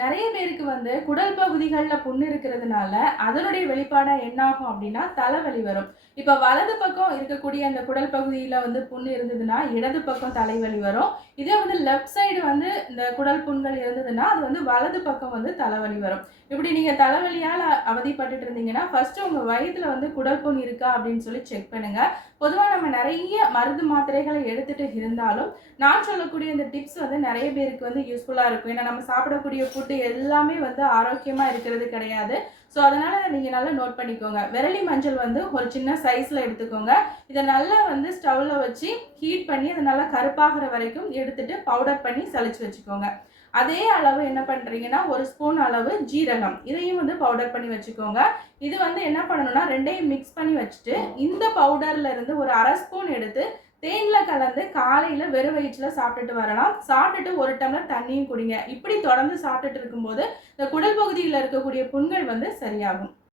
நிறைய பேருக்கு வந்து குடல் பகுதிகளில் புண்ணு இருக்கிறதுனால அதனுடைய வெளிப்பாடா என்ன ஆகும் அப்படின்னா தலைவலி வரும். இப்ப வலது பக்கம் இருக்கக்கூடிய அந்த குடல் பகுதியில வந்து புண்ணு இருந்ததுன்னா இடது பக்கம் தலைவலி வரும். இதே வந்து லெஃப்ட் சைடு வந்து இந்த குடல் புண்கள் இருந்ததுன்னா அது வந்து வலது பக்கம் வந்து தலைவலி வரும். இப்படி நீங்க தலைவலியால அவதிப்பட்டுட்டு இருந்தீங்கன்னா ஃபர்ஸ்ட் உங்க வயிற்றுல வந்து குடல் புண் இருக்கா அப்படின்னு சொல்லி செக் பண்ணுங்க. பொதுவாக நம்ம நிறைய மருந்து மாத்திரைகளை எடுத்துட்டு இருந்தாலும் நான் சொல்லக்கூடிய இந்த டிப்ஸ் வந்து நிறைய பேருக்கு வந்து யூஸ்ஃபுல்லாக இருக்கும். ஏன்னா நம்ம சாப்பிடக்கூடிய ஃபுட்டு எல்லாமே வந்து ஆரோக்கியமாக இருக்கிறது கிடையாது. ஸோ அதனால் நீங்கள் நல்லா நோட் பண்ணிக்கோங்க. விரலி மஞ்சள் வந்து ஒரு சின்ன சைஸில் எடுத்துக்கோங்க. இதை நல்லா வந்து ஸ்டவ்வில் வச்சு ஹீட் பண்ணி அதை நல்லா கருப்பாகிற வரைக்கும் எடுத்துட்டு பவுடர் பண்ணி சலிச்சு வச்சுக்கோங்க. அதே அளவு என்ன பண்ணுறீங்கன்னா ஒரு ஸ்பூன் அளவு ஜீரகம் இதையும் வந்து பவுடர் பண்ணி வச்சுக்கோங்க. இது வந்து என்ன பண்ணணும்னா ரெண்டையும் மிக்ஸ் பண்ணி வச்சுட்டு இந்த பவுடர்ல இருந்து ஒரு அரை ஸ்பூன் எடுத்து தேனில் கலந்து காலையில் வெறும் வயிற்றில் சாப்பிட்டுட்டு வரலாம். சாப்பிட்டுட்டு ஒரு டம்ளர் தண்ணியும் குடிங்க. இப்படி தொடர்ந்து சாப்பிட்டுட்டு இருக்கும்போது இந்த குடல் பகுதியில் இருக்கக்கூடிய புண்கள் வந்து சரியாகும்.